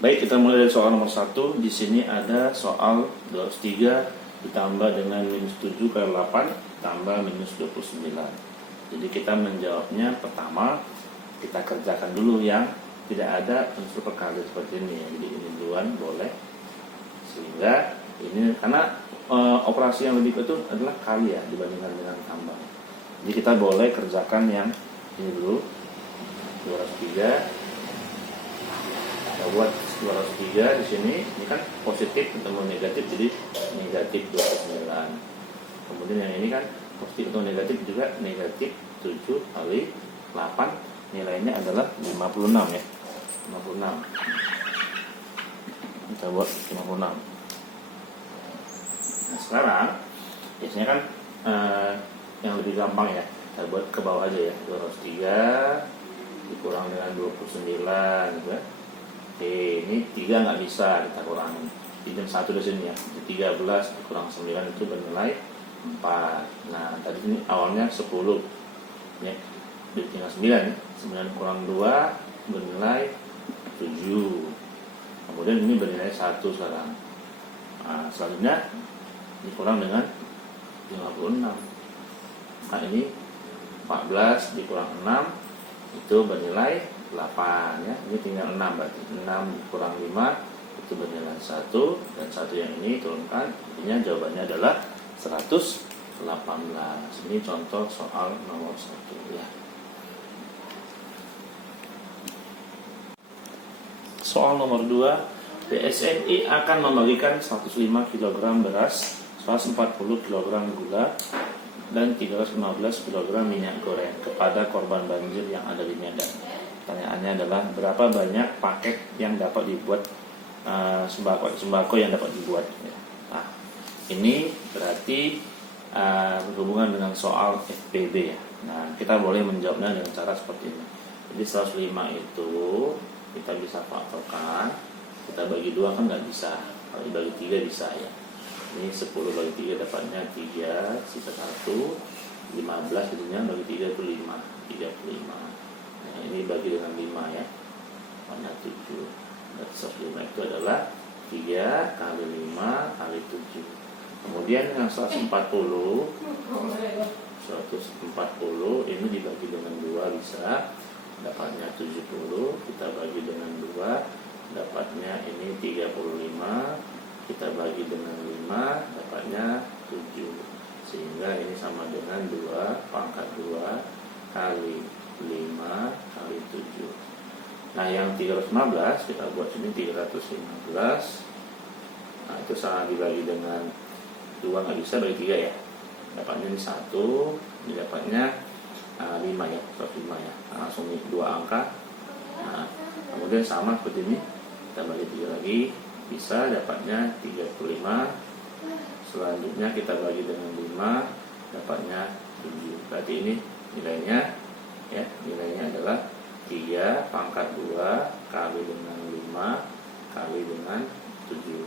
Baik, kita mulai dari soal nomor 1. Di sini ada soal 203 ditambah dengan minus 7 kali 8 tambah minus 29. Jadi kita menjawabnya pertama, kita kerjakan dulu yang tidak ada unsur perkali seperti ini ya. Jadi ini duluan boleh. Sehingga ini karena operasi yang lebih itu adalah kali ya dibandingkan dengan tambah. Jadi kita boleh kerjakan yang ini dulu. 203 kita buat 203 di sini, ini kan positif ketemu negatif, jadi negatif 29. Kemudian yang ini kan positif ketemu negatif juga negatif 7 kali 8, nilainya adalah 56 ya, 56. Kita buat 56. Nah sekarang biasanya kan yang lebih gampang ya, kita buat ke bawah aja ya, 203 dikurang dengan 29 gitu ya. Oke, ini 3 nggak bisa kita kurangin. Pinjam 1 di sini ya. 13 dikurang 9 itu bernilai 4. Nah, tadi ini awalnya 10. Ya, tinggal 9. 9 kurang 2 bernilai 7. Kemudian ini bernilai 1 sekarang. Nah, selanjutnya dikurang dengan 56. Nah, ini 14 dikurang 6 itu bernilai 8 ya, ini tinggal 6 berarti 6 kurang 5 itu bernilai 1 dan 1 yang ini turunkan, intinya jawabannya adalah 118. Ini contoh soal nomor 1 ya. Soal nomor 2, PSNI akan membagikan 105 kg beras, 140 kg gula dan 315 kg minyak goreng kepada korban banjir yang ada di Medan. Pertanyaannya adalah berapa banyak paket yang dapat dibuat sembako yang dapat dibuat. Nah, ini berarti berhubungan dengan soal FPB ya. Nah, kita boleh menjawabnya dengan cara seperti ini. Jadi 105 itu kita bisa faktorkan, kita bagi 2 kan nggak bisa, kalau dibagi 3 bisa ya. Ini 10 bagi 3 dapatnya 3, sisa 1, 15 jadinya bagi 3 itu 5, 35. Nah, ini bagi dengan 5 ya, banyak 7. Berarti 105 itu adalah 3 kali 5 kali 7. Kemudian yang 140 ini dibagi dengan 2 bisa, dapatnya 70. Kita bagi dengan 2, dapatnya ini 35. Kita bagi dengan 5, dapatnya 7. Sehingga ini sama dengan 2 pangkat 2 kali 5 kali 7. Nah yang 315 kita buat sini 315. Nah itu sama dibagi dengan 2 nggak bisa, bagi 3 ya. Dapatnya ini 1, ini dapatnya 5 ya, 105 ya. Nah, langsung 2 angka. Nah kemudian sama seperti ini, kita bagi 3 lagi, bisa dapatnya 35. Selanjutnya kita bagi dengan 5, dapatnya 7. Berarti ini nilainya ya, nilainya adalah 3 pangkat 2 kali dengan 5 kali dengan 7.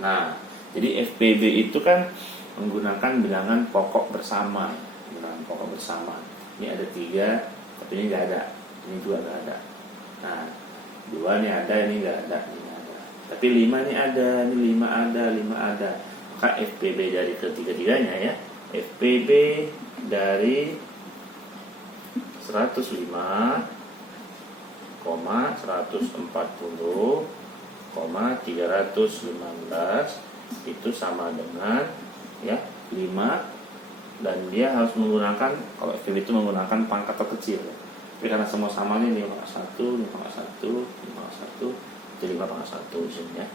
Nah, jadi FPB itu kan menggunakan bilangan pokok bersama. Bilangan pokok bersama. Ini ada 3, tapi ini nggak ada. Ini 2 nggak ada. Nah, 2 ini ada, ini nggak ada. Ini ada. Tapi 5 ini ada, ini 5 ada, 5 ada. Maka FPB dari ketiga-tiganya ya. FPB dari 105, 140, 315 itu sama dengan ya 5, dan dia harus menggunakan, kalau FPB itu menggunakan pangkat terkecil ya. Tapi karena semua sama nih 5,1, 5,1, 5,1, jadi 5,1 di sini ya.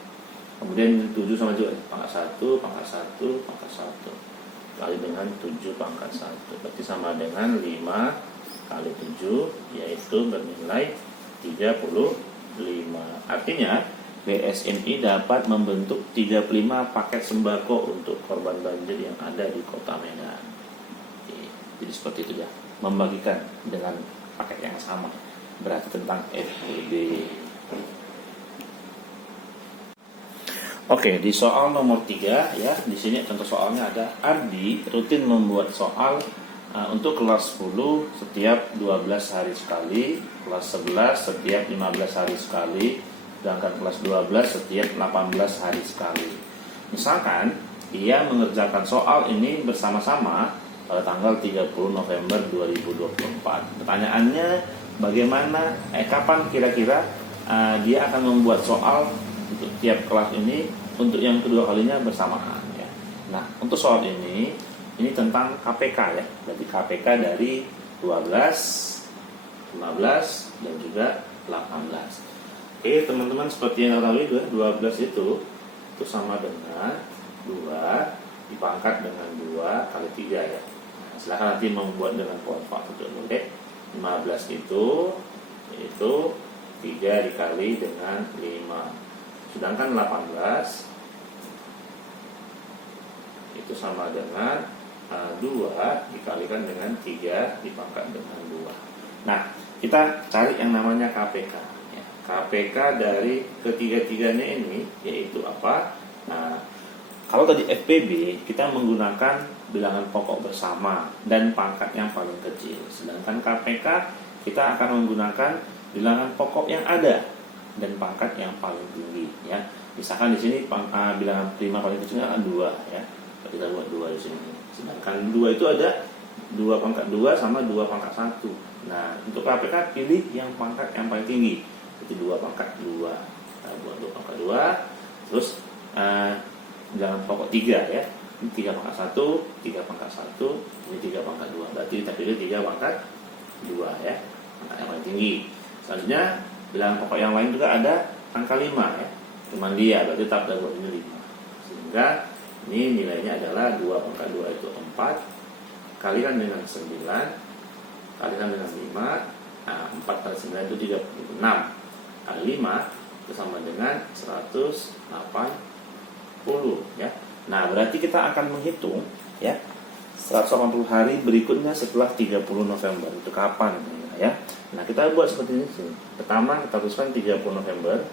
Kemudian 7 sama juga pangkat 1, pangkat 1, pangkat 1 kali dengan 7 pangkat 1, berarti sama dengan 5 kali 7, yaitu bernilai 35. Artinya BSNI dapat membentuk 35 paket sembako untuk korban banjir yang ada di Kota Medan. Oke, jadi seperti itu ya, membagikan dengan paket yang sama, berarti tentang FPB. Oke, di soal nomor 3 ya, di sini contoh soalnya ada Ardi rutin membuat soal untuk kelas 10 setiap 12 hari sekali, kelas 11 setiap 15 hari sekali, sedangkan kelas 12 setiap 18 hari sekali. Misalkan dia mengerjakan soal ini bersama-sama pada tanggal 30 November 2024. Pertanyaannya bagaimana, kapan kira-kira dia akan membuat soal untuk tiap kelas ini untuk yang kedua kalinya bersamaan ya. Nah, untuk soal ini tentang KPK ya. Jadi KPK dari 12, 15 dan juga 18. Oke, teman-teman, seperti yang ketahui 12 itu sama dengan 2 dipangkat dengan 2 kali 3 ya. Nah, silahkan nanti membuat dengan pohon faktor dulu. 15 itu 3 dikali dengan 5. Sedangkan 18 itu sama dengan 2 dikalikan dengan 3 dipangkat dengan 2. Nah, kita cari yang namanya KPK ya. KPK dari ketiga-tiganya ini yaitu apa? Nah, kalau tadi FPB kita menggunakan bilangan pokok bersama dan pangkat yang paling kecil. Sedangkan KPK kita akan menggunakan bilangan pokok yang ada dan pangkat yang paling tinggi ya. Misalkan di sini bilangan prima paling kecilnya kan 2 ya. Kita buat 2 di sini. Sedangkan 2 itu ada 2 pangkat 2 sama 2 pangkat 1. Nah, untuk KPK pilih yang pangkat yang paling tinggi. Jadi 2 pangkat 2. Kita buat 2 pangkat 2. Terus bilangan pokok 3 ya. Ini 3 pangkat 1, 3 pangkat 1, ini 3 pangkat 2. Berarti kita pilih 3 pangkat 2 ya. Pangkat yang paling tinggi. Selanjutnya bilangan pokok yang lain juga ada angka 5 ya. Cuman dia berarti tetap ada buat ini 5. Sehingga ini nilainya adalah 2 pangkat 2 itu 4 kalikan dengan 9 kalikan dengan 5. Nah, 4 kali 9 itu 36 kali 5 itu sama dengan 180 ya. Nah, berarti kita akan menghitung ya 180 hari berikutnya setelah 30 November. Itu kapan ya? Nah, kita buat seperti ini sih. Pertama kita tuliskan 30 November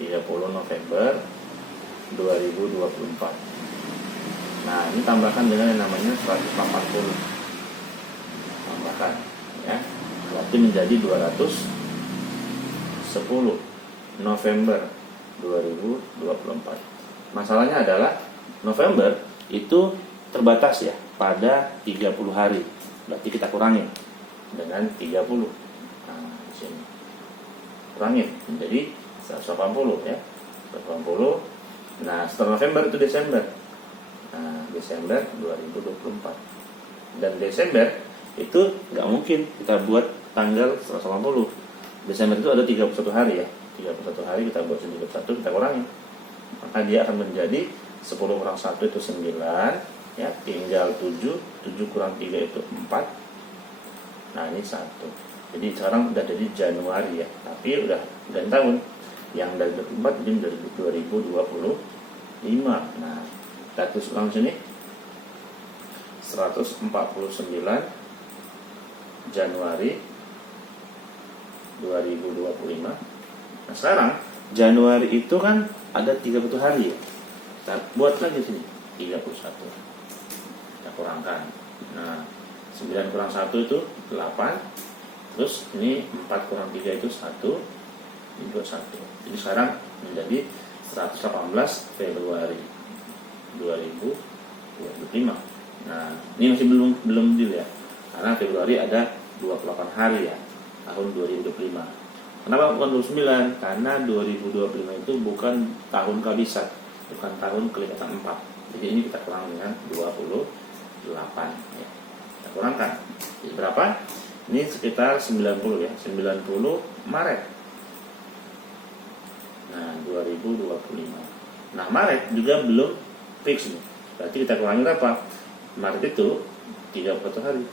2024. Nah, ini tambahkan dengan yang namanya 180. Tambahkan ya. Berarti menjadi 210 November 2024. Masalahnya adalah November itu terbatas ya pada 30 hari. Berarti kita kurangi dengan 30. Nah, di sini. Kurangin menjadi 180 ya. 180. Nah, setelah November itu Desember. Nah, Desember 2024. Dan Desember itu nggak mungkin kita buat tanggal 180. Desember itu ada 31 hari ya. 31 hari kita buat 31, kita kurangi. Maka dia akan menjadi 10 kurang 1 itu 9 ya, tinggal 7. 7 kurang 3 itu 4. Nah, ini 1. Jadi sekarang udah jadi Januari ya. Tapi udah ganti tahun. Yang dari 24 jadi dari 2025. Nah, kita tulis ulang sini 149 Januari 2025. Nah, sekarang Januari itu kan ada 30 hari ya. Kita buat lagi sini 31. Kita kurangkan. Nah, 9 kurang 1 itu 8. Terus ini 4 kurang 3 itu 1. Ini 21. Jadi sekarang menjadi 118 Februari 2025. Nah, ini masih belum deal ya. Karena Februari ada 28 hari ya, tahun 2025. Kenapa bukan 29? Karena 2025 itu bukan tahun kehabisan, bukan tahun kelipatan 4. Jadi ini kita kurang dengan 28 ya. Kita kurangkan. Jadi berapa? Ini sekitar 90 ya, 90 Maret. Nah, 2025. Nah, Maret juga belum fix nih. Berarti kita kurangi berapa? Maret itu 31 hari.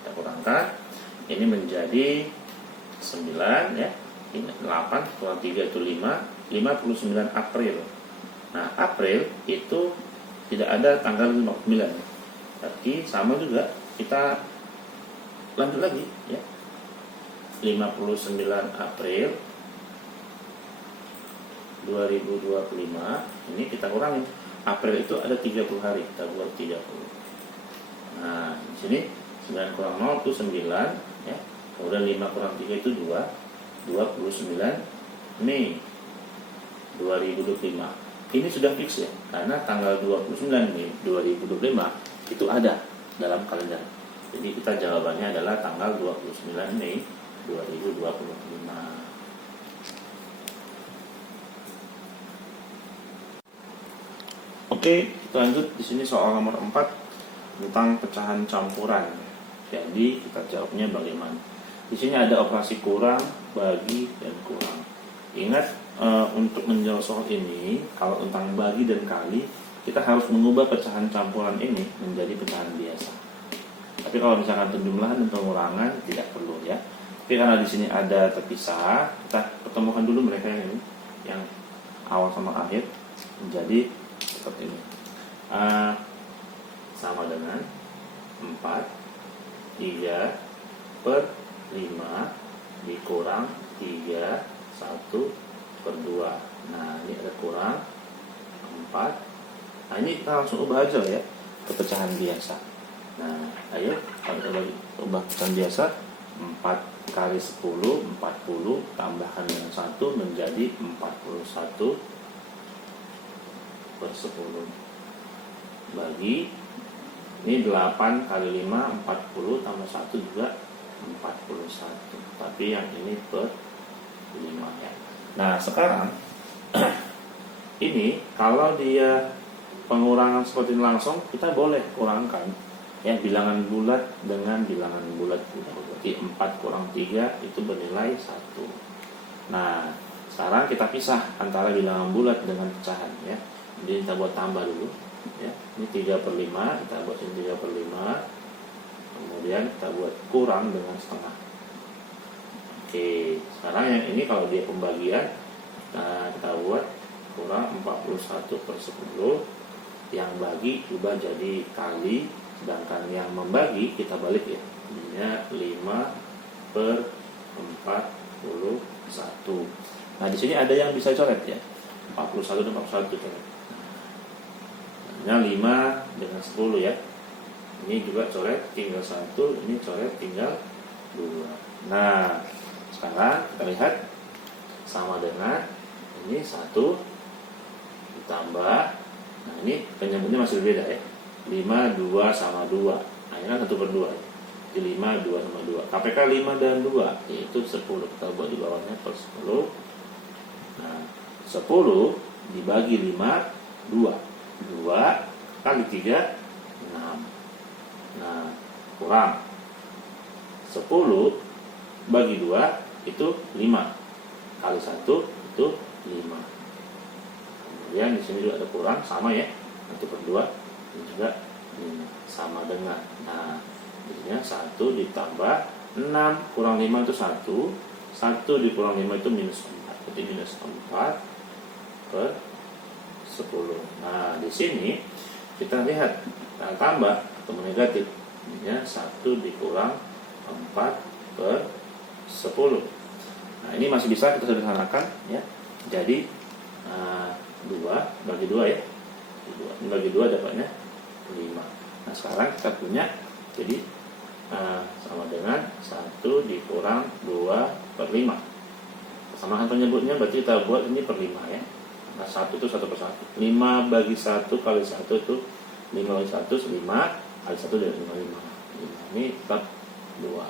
Kita kurangkan. Ini menjadi 9 ya. Ini 8 kurang 3 itu 5. 59 April. Nah, April itu tidak ada tanggal 59. Berarti sama juga kita lanjut lagi ya. 59 April 2025 ini kita kurangi. April itu ada 30 hari, kita buat 30. Nah, di sini 9 kurang 0 itu 9 ya. Kemudian 5 kurang 3 itu 2, 29 Mei 2025. Ini sudah fix ya, karena tanggal 29 Mei 2025 itu ada dalam kalender. Jadi kita jawabannya adalah tanggal 29 Mei 2025. Oke, kita lanjut. Di sini soal nomor 4 tentang pecahan campuran. Jadi kita jawabnya bagaimana? Di sini ada operasi kurang, bagi, dan kurang. Ingat, untuk menjawab soal ini, kalau tentang bagi dan kali, kita harus mengubah pecahan campuran ini menjadi pecahan biasa. Tapi kalau misalkan penjumlahan dan pengurangan tidak perlu ya. Tapi karena di sini ada terpisah, kita pertemukan dulu mereka yang ini, yang awal sama akhir menjadi seperti ini. Sama dengan 4 3 per 5 dikurang 3 1 per 2. Nah ini ada kurang 4. Nah ini kita langsung ubah aja ya ke pecahan biasa. Nah ayo kita ubah pecahan biasa. 4 kali 10 40 tambahkan dengan 1 menjadi 41 per 10 bagi ini 8 kali 5 40 tambah 1 juga 41, tapi yang ini per 5 ya. Nah sekarang ini kalau dia pengurangan seperti ini langsung, kita boleh kurangkan ya bilangan bulat dengan bilangan bulat. Berarti 4 kurang 3 itu bernilai 1. Nah sekarang kita pisah antara bilangan bulat dengan pecahan ya. Jadi kita buat tambah dulu ya. Ini 3 per 5, kita buat ini 3 per 5. Kemudian kita buat kurang dengan setengah. Oke, sekarang yang ini kalau dia pembagian, nah kita buat kurang 41 per 10. Yang bagi ubah jadi kali, sedangkan yang membagi kita balik ya. Jadinya 5 per 41. Nah di sini ada yang bisa coret ya. 41 dan 41 coret. Nah 5 dengan 10 ya. Ini juga coret tinggal 1, ini coret tinggal 2. Nah sekarang kita lihat sama dengan ini 1 ditambah. Nah ini penyebutnya masih berbeda ya. 5, 2 sama 2. Nah ini kan 1 per 2 ya. Jadi 5, 2 sama 2. KPK 5 dan 2 yaitu 10. Kita buat di bawahnya per 10. Nah 10 dibagi 5 2 kali 3 6. Nah kurang 10 bagi 2 itu 5 kali 1 itu 5. Kemudian di sini juga ada kurang sama ya, 1 per 2 ini juga 5 sama dengan. Nah jadinya 1 ditambah 6 kurang 5 itu 1 dikurang 5 itu minus 4. Jadi minus 4 per 10. Nah di sini kita lihat kita tambah atau negatif ya, 1 dikurang 4 per 10. Nah ini masih bisa kita sederhanakan ya. Jadi 2 bagi 2 ya, 2 bagi 2 dapatnya 5. Nah sekarang kita punya jadi sama dengan 1 dikurang 2 per 5. Persamakan penyebutnya berarti kita buat ini per 5 ya. Nah 1 itu 1 per 1. 5 bagi 1 kali 1 itu 5 bagi 1 5 kali 1 dari 5. Ini tetap 2.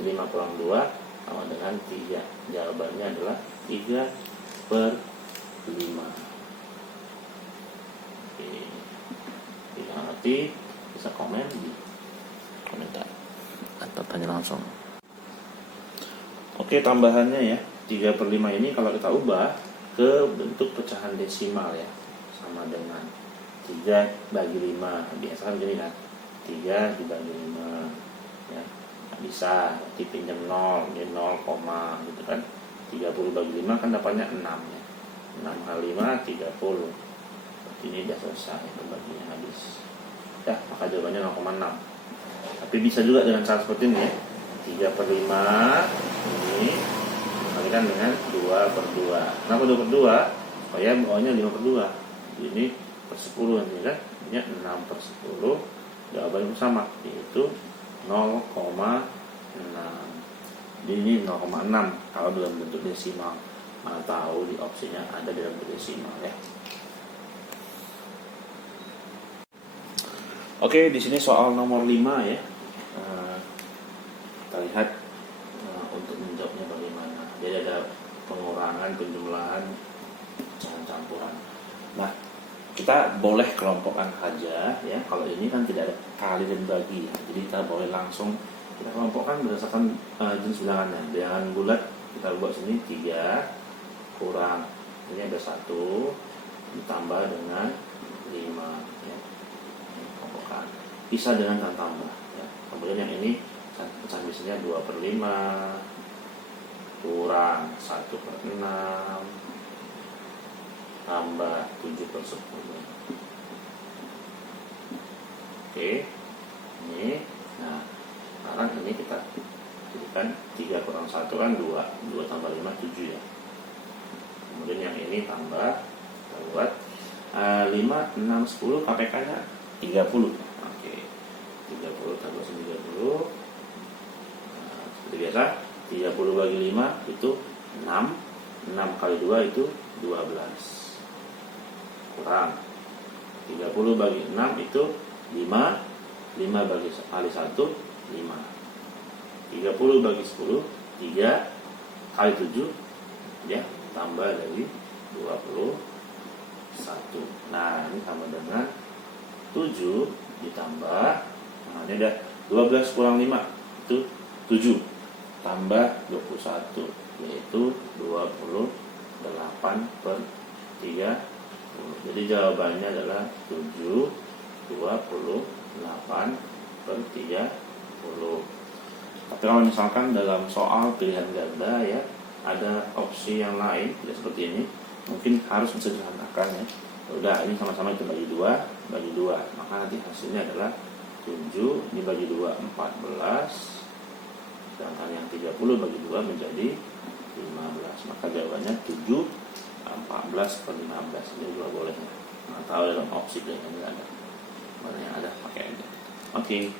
Jadi 5 kurang 2 sama dengan 3. Jawabannya adalah 3 per 5. Oke. Jika ngerti bisa komen di komentar atau tanya langsung. Oke, tambahannya ya 3 per 5 ini kalau kita ubah ke bentuk pecahan desimal ya, sama dengan 3 bagi 5. Biasanya begini kan, 3 dibagi 5 ya, nggak bisa dipinjam 0 ini 0, gitu kan. 30 bagi 5 kan dapatnya 6 ya, 6 kali 5 30. Berarti ini udah selesai, pembagiannya habis ya, maka jawabannya 0,6. Tapi bisa juga dengan cara seperti ini ya, 3 per 5 ini dikalikan dengan 2 per 2. Kenapa 2 per 2? Supaya bawahnya 5 per 2. Ini per 10 nanti kan, ini 6 per 10. Jawabannya sama, yaitu 0,6. Jadi ini 0,6 kalau dalam bentuk desimal. Mana tahu di opsinya ada dalam desimal ya. Oke, di sini soal nomor 5 ya. Kita lihat untuk menjawabnya bagaimana. Jadi ada pengurangan, penjumlahan, campuran. Nah, kita boleh kelompokkan saja ya. Kalau ini kan tidak ada kali dan bagi, jadi kita boleh langsung kita kelompokkan berdasarkan jenis bilangannya. Bilangan bulat kita buat sini 3 kurang, ini ada 1 ditambah dengan 5 ya. Kelompokkan, bisa dengan tanda tambah ya. Kemudian yang ini pecahan biasanya 2/5 kurang 1/6 tambah 7/10. Oke, ini. Nah, sekarang ini kita jadikan 3 kurang 1 kan 2 tambah 5 7 ya. Kemudian yang ini tambah, kita buat 5, 6, 10, KPK nya 30. Oke, 30 tambah 30. Nah, seperti biasa 30 bagi 5 itu 6. 6 kali 2 itu 12. Kurang 30 bagi 6 itu 5. 5 bagi kali 1 5. 30 bagi 10 3 kali 7 ya, tambah dari 21. Nah, ini sama dengan 7 ditambah, nah ini udah 12 kurang 5 itu 7 tambah 21, yaitu 28/30. Jadi jawabannya adalah 7/28/30. Tapi kalau misalkan dalam soal pilihan ganda ya, ada opsi yang lain tidak seperti ini, mungkin harus bisa disederhanakan ya. Udah, ini sama-sama itu bagi 2, maka nanti hasilnya adalah 7 dibagi 2 14, sedangkan yang 30 bagi 2 menjadi 15. Maka jawabannya 7/14/15. Ini juga boleh. Nah, tahu dalam opsi pilihan ganda mana yang ada pakai aja. Oke.